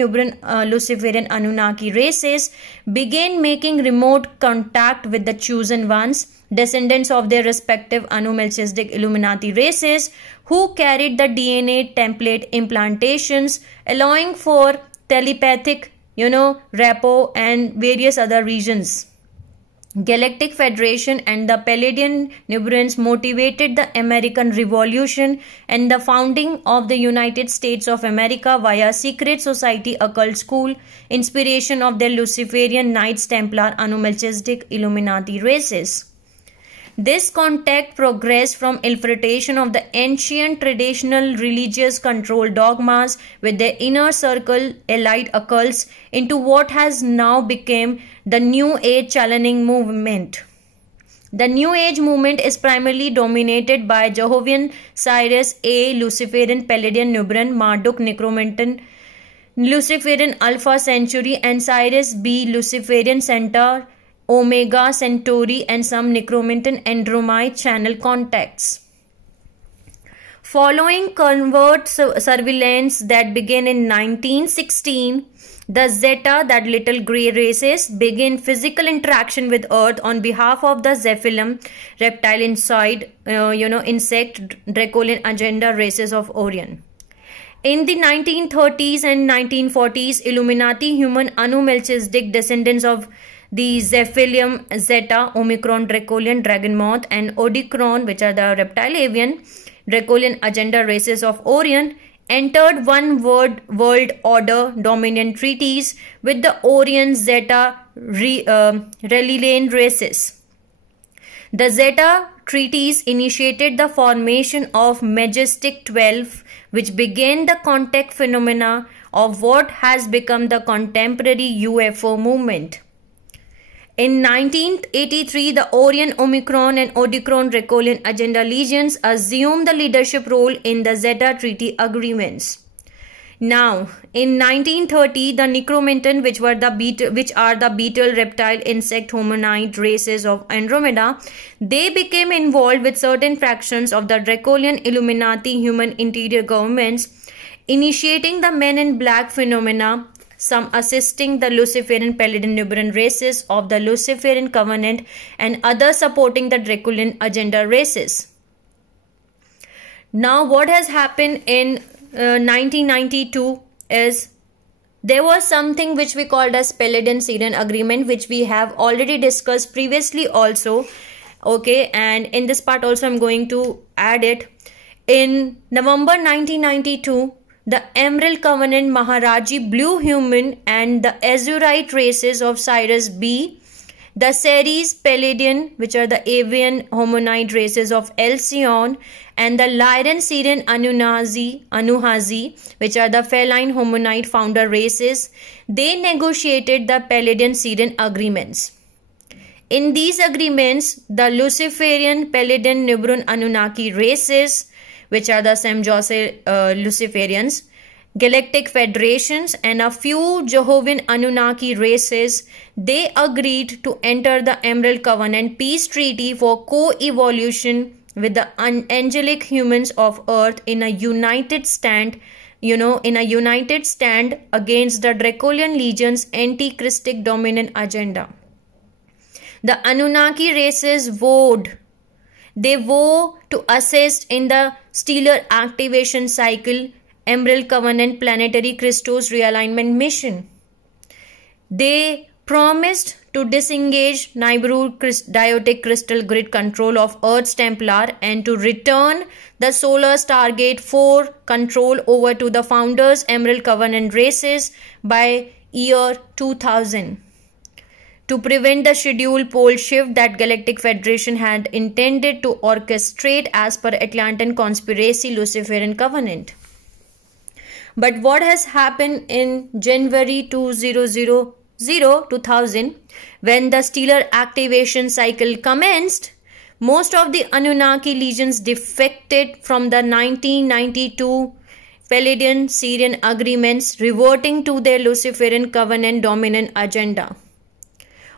Luciferian Anunnaki races began making remote contact with the chosen ones, descendants of their respective Anu-Melchizedek Illuminati races, who carried the DNA template implantations, allowing for telepathic, rapport and various other regions. Galactic Federation and the Paladin Nubians motivated the American Revolution and the founding of the United States of America via secret society occult school, inspiration of the Luciferian Knights Templar Anu-Melchizedek Illuminati races. This contact progressed from infiltration of the ancient traditional religious control dogmas with their inner circle allied occults into what has now become the New Age challenging movement. The New Age movement is primarily dominated by Jehovian, Cyrus A, Luciferian, Paladin, Nubian, Marduk, Necromantan, Luciferian Alpha Centauri and Cyrus B, Luciferian Centaur, Omega Centauri, and some Necromentan Andromeda channel contacts. Following covert surveillance that began in 1916, the Zeta, that little grey races, began physical interaction with Earth on behalf of the Zephyllum, reptile insect, Dracolian agenda races of Orion. In the 1930s and 1940s, Illuminati human Anu-Melchizedek descendants of the Zephyllum, Zeta, Omicron, Dracolian, Dragon Moth, and Odicron, which are the reptile avian, Dracolian agenda races of Orion, entered one world order dominion treaties with the Orion Zeta Relilian races. The Zeta treaties initiated the formation of Majestic 12, which began the contact phenomena of what has become the contemporary UFO movement. In 1983, the Orion, Omicron, and Odicron Dracolian agenda legions assumed the leadership role in the Zeta Treaty agreements. Now, in 1930, the Necromentan, which are the beetle, reptile, insect, hominid races of Andromeda, they became involved with certain fractions of the Dracolian Illuminati human interior governments, initiating the Men in Black phenomena, some assisting the Luciferian, Paladin, Nubian races of the Luciferian Covenant, and others supporting the Dracolian agenda races. Now, what has happened in 1992 is there was something which we called as Paladin Syrian agreement, which we have already discussed previously also. Okay, and in this part also I'm going to add it. In November 1992, the Emerald Covenant, Maharaji Blue Human, and the Azurite races of Sirius B, the Ceres Paladin, which are the avian hominid races of Alcyon, and the Lyran Syrian Anuhazi, which are the feline hominid founder races, they negotiated the Paladin Syrian agreements. In these agreements, the Luciferian, Paladin, Nubian Anunnaki races, which are the Djoser Luciferians, Galactic Federations, and a few Jehovah's Anunnaki races, they agreed to enter the Emerald Covenant Peace Treaty for co-evolution with the angelic humans of Earth in a united stand, against the Dracolian Legion's anti-Christic dominant agenda. The Anunnaki races vowed to assist in the stellar activation cycle, Emerald Covenant Planetary Christos Realignment Mission. They promised to disengage Nibiru Diotic Crystal Grid control of Earth's Templar and to return the Solar Stargate 4 control over to the founders' Emerald Covenant races by year 2000. To prevent the scheduled pole shift that Galactic Federation had intended to orchestrate as per Atlantean conspiracy Luciferian Covenant. But what has happened in January 2000, when the stellar activation cycle commenced, most of the Anunnaki legions defected from the 1992 Paladin Syrian agreements, reverting to their Luciferian Covenant dominant agenda.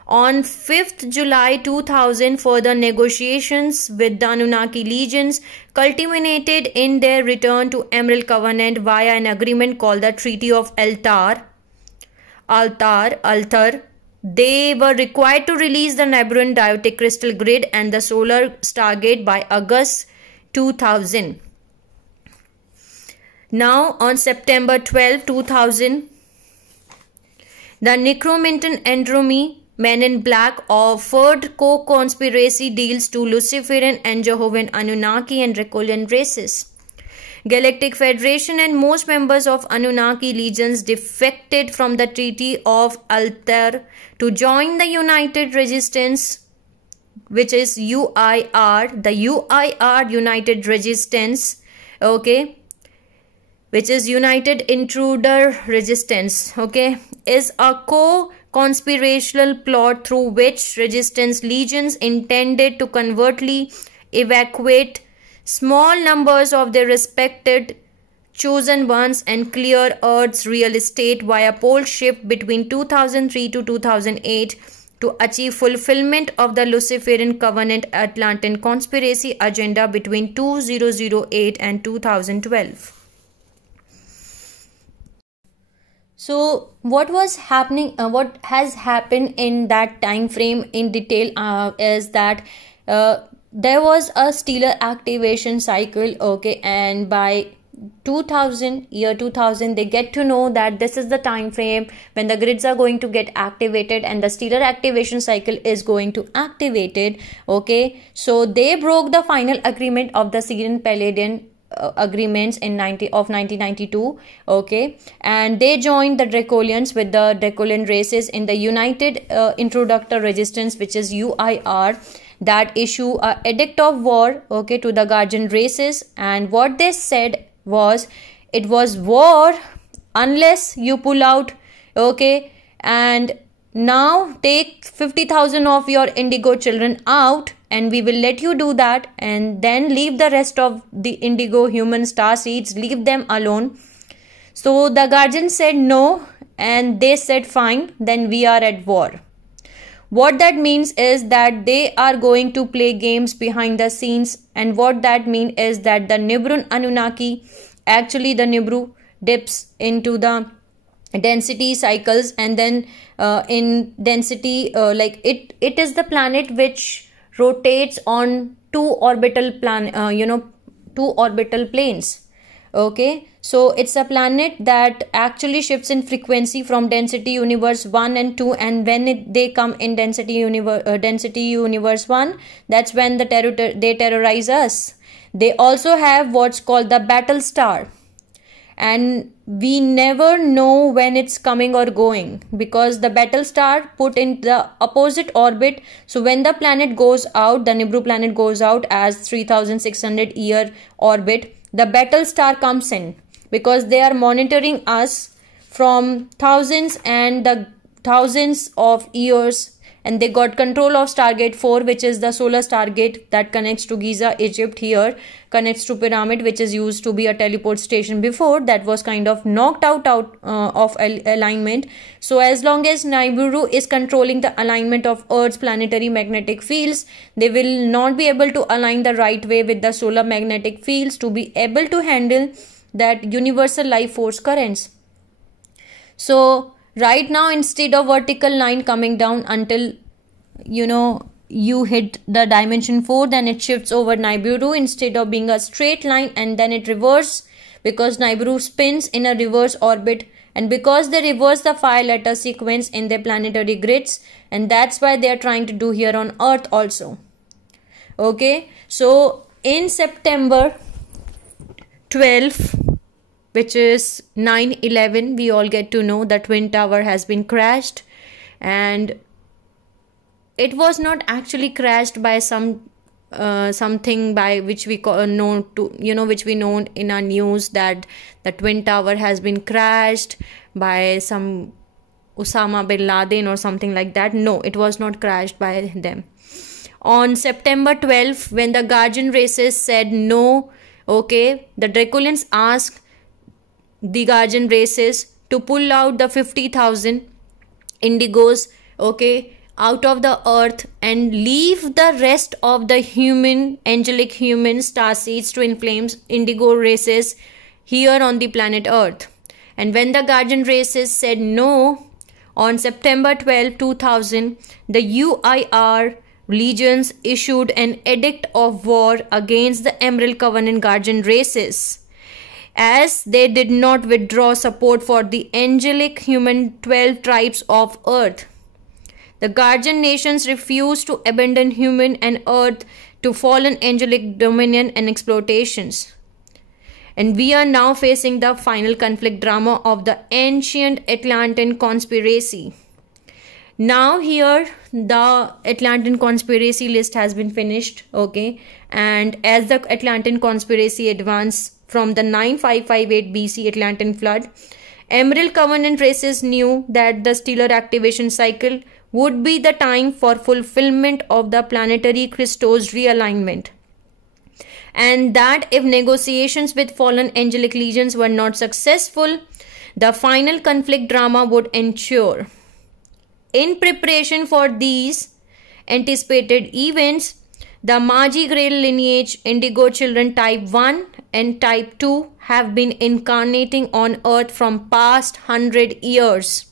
On 5th July 2000, further negotiations with the Anunnaki legions culminated in their return to Emerald Covenant via an agreement called the Treaty of Altar. They were required to release the Nibiruan Diotic Crystal Grid and the Solar Stargate by August 2000. Now, on September 12, 2000, the Necromentan Andromeda Men in Black offered co-conspiracy deals to Luciferian and Jehovah's Anunnaki and Dracolian races. Galactic Federation and most members of Anunnaki legions defected from the Treaty of Altar to join the United Resistance, which is UIR. The UIR, United Resistance, okay, which is United Intruder Resistance, okay, is a conspiratorial plot through which resistance legions intended to covertly evacuate small numbers of their respected chosen ones and clear Earth's real estate via pole shift between 2003 to 2008 to achieve fulfillment of the Luciferian Covenant Atlantean conspiracy agenda between 2008 and 2012. So what was happening, what has happened in that time frame in detail is that there was a stellar activation cycle, okay, and by 2000, they get to know that this is the time frame when the grids are going to get activated and the stellar activation cycle is going to activated, okay. So they broke the final agreement of the Syrian Paladin agreements in 1992, okay, and they joined the Dracolians with the Dracolian races in the United Introductor Resistance, which is UIR, that issue a edict of war, okay, to the Guardian races. And what they said was, it was war unless you pull out, okay, and now take 50,000 of your indigo children out and we will let you do that, and then leave the rest of the indigo human star seeds, leave them alone. So the Guardians said no, and they said fine, then we are at war. What that means is that they are going to play games behind the scenes, and what that means is that the Nibiru Anunnaki, actually the Nibiru dips into the density cycles, and then in density like it is the planet which rotates on two orbital planes, okay. So it's a planet that actually shifts in frequency from density universe 1 and 2, and when they come in density universe 1, that's when they terrorize us. They also have what's called the battle star, and we never know when it's coming or going, because the battle star put in the opposite orbit. So when the planet goes out, the Nibiru planet goes out as 3600 year orbit, the battle star comes in, because they are monitoring us from thousands and the thousands of years, and they got control of Stargate 4, which is the solar Stargate that connects to Giza, Egypt. Here connects to Pyramid, which is used to be a teleport station before, that was kind of knocked out of alignment. So as long as Nibiru is controlling the alignment of Earth's planetary magnetic fields, they will not be able to align the right way with the solar magnetic fields to be able to handle that universal life force currents. So right now, instead of vertical line coming down until you hit the dimension 4, then it shifts over Nibiru instead of being a straight line, and then it reverses, because Nibiru spins in a reverse orbit, and because they reverse the 5 letter sequence in their planetary grids, and that's why they are trying to do here on Earth also, okay. So in September 12, which is 9/11, we all get to know the Twin Tower has been crashed, and it was not actually crashed by something by which we which we know in our news, that the Twin Tower has been crashed by some Osama bin Laden or something like that. No, it was not crashed by them. On September 12, when the Guardian races said no, okay, the Dracolians asked the Guardian races to pull out the 50,000 indigos, okay, out of the earth, and leave the rest of the angelic human starseeds, twin flames, indigo races here on the planet Earth. And when the Guardian races said no, on September 12, 2000, the UIR legions issued an edict of war against the Emerald Covenant Guardian races, as they did not withdraw support for the angelic human 12 tribes of Earth. The Guardian nations refused to abandon human and Earth to fallen angelic dominion and exploitations. And we are now facing the final conflict drama of the ancient Atlantean conspiracy. Now here the Atlantean conspiracy list has been finished, okay, and as the Atlantean conspiracy advanced from the 9558 BC Atlantean flood, Emerald Covenant races knew that the stellar activation cycle would be the time for fulfillment of the planetary Christos realignment, and that if negotiations with fallen angelic legions were not successful, the final conflict drama would ensure. In preparation for these anticipated events, the Magi Grail lineage indigo children type 1 and type 2 have been incarnating on earth from past 100 years.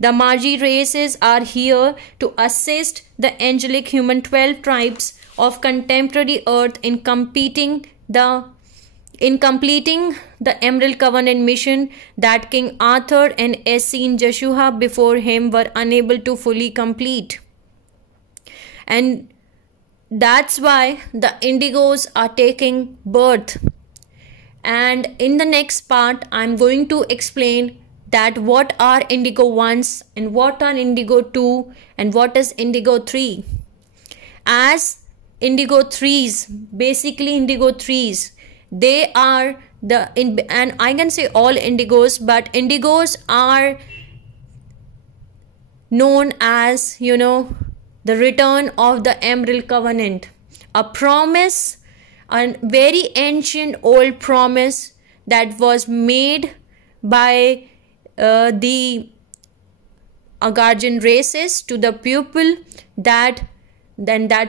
The Magi races are here to assist the angelic human 12 tribes of contemporary earth in completing the Emerald Covenant mission that King Arthur and Essene Joshua before him were unable to fully complete. And that's why the indigos are taking birth. And in the next part, I'm going to explain that what are indigo 1s and what are indigo 2 and what is indigo 3. As indigo 3s, basically indigo 3s, they are and I can say all indigos, but indigos are known as, the return of the Emerald Covenant, a promise, a very ancient old promise that was made by the guardian races to the people, that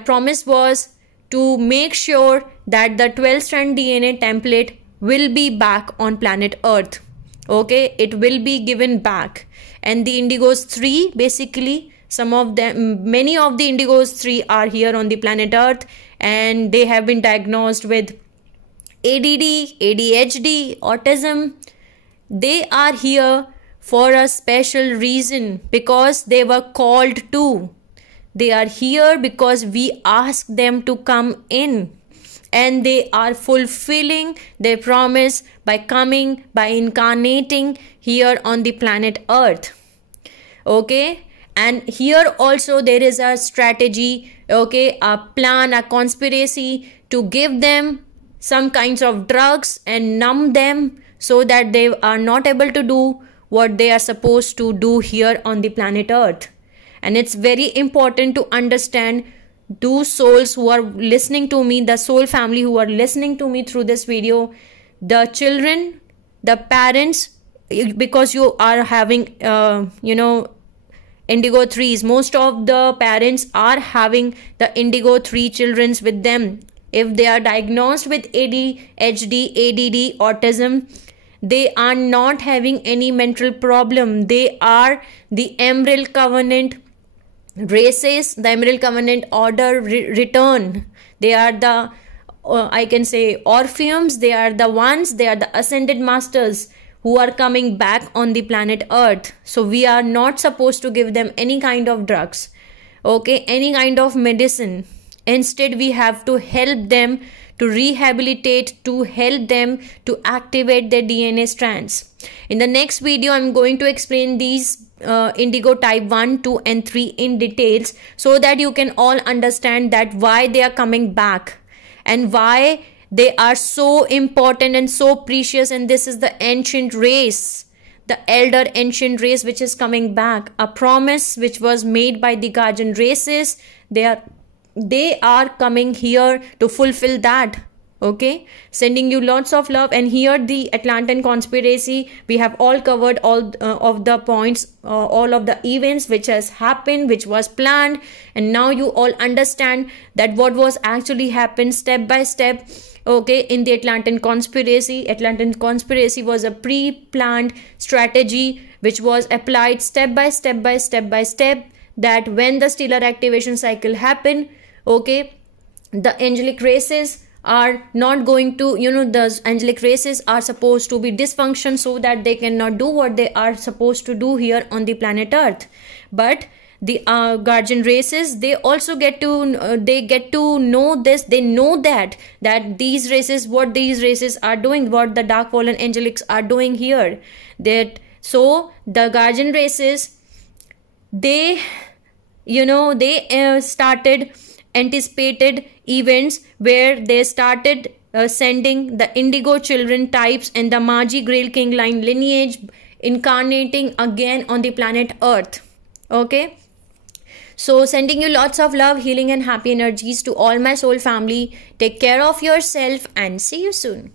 promise was to make sure that the 12-strand DNA template will be back on planet Earth. Okay, it will be given back. And the indigos 3, basically, many of the indigos 3 are here on the planet Earth, and they have been diagnosed with ADD, ADHD, autism. They are here for a special reason, because they were called to. They are here because we asked them to come in, and they are fulfilling their promise by incarnating here on the planet Earth. Okay, and here also there is a strategy, okay, a plan, a conspiracy to give them some kinds of drugs and numb them so that they are not able to do what they are supposed to do here on the planet Earth. And it's very important to understand, those souls who are listening to me, the soul family who are listening to me through this video, the children, the parents, because you are having indigo 3s, most of the parents are having the indigo 3 children with them. If they are diagnosed with ADHD, ADD, autism, they are not having any mental problem. They are the Emerald Covenant races, the Emerald Covenant order return. They are the I can say Orpheums. They are the ones, they are the ascended masters who are coming back on the planet Earth. So we are not supposed to give them any kind of drugs, okay, any kind of medicine. Instead, we have to help them to rehabilitate, to help them to activate their DNA strands. In the next video, I'm going to explain these indigo type 1, 2 and 3 in details, so that you can all understand that why they are coming back and why they are so important and so precious. And this is the ancient race, the elder ancient race which is coming back, a promise which was made by the guardian races. They are coming here to fulfill that. Okay, sending you lots of love. And here the Atlantean conspiracy, we have all covered all of the points, all of the events which has happened, which was planned, and now you all understand that what was actually happened step by step. Okay, in the Atlantean conspiracy was a pre-planned strategy which was applied step by step, that when the stellar activation cycle happened, okay, the angelic races are not going to, the angelic races are supposed to be dysfunction so that they cannot do what they are supposed to do here on the planet Earth. But the guardian races, they also get to know this. They know that these races, what these races are doing, what the dark fallen angelics are doing here. So the guardian races, they started anticipated events where they started sending the indigo children types and the Magi Grail King line lineage incarnating again on the planet Earth. Okay, so sending you lots of love, healing and happy energies to all my soul family. Take care of yourself and see you soon.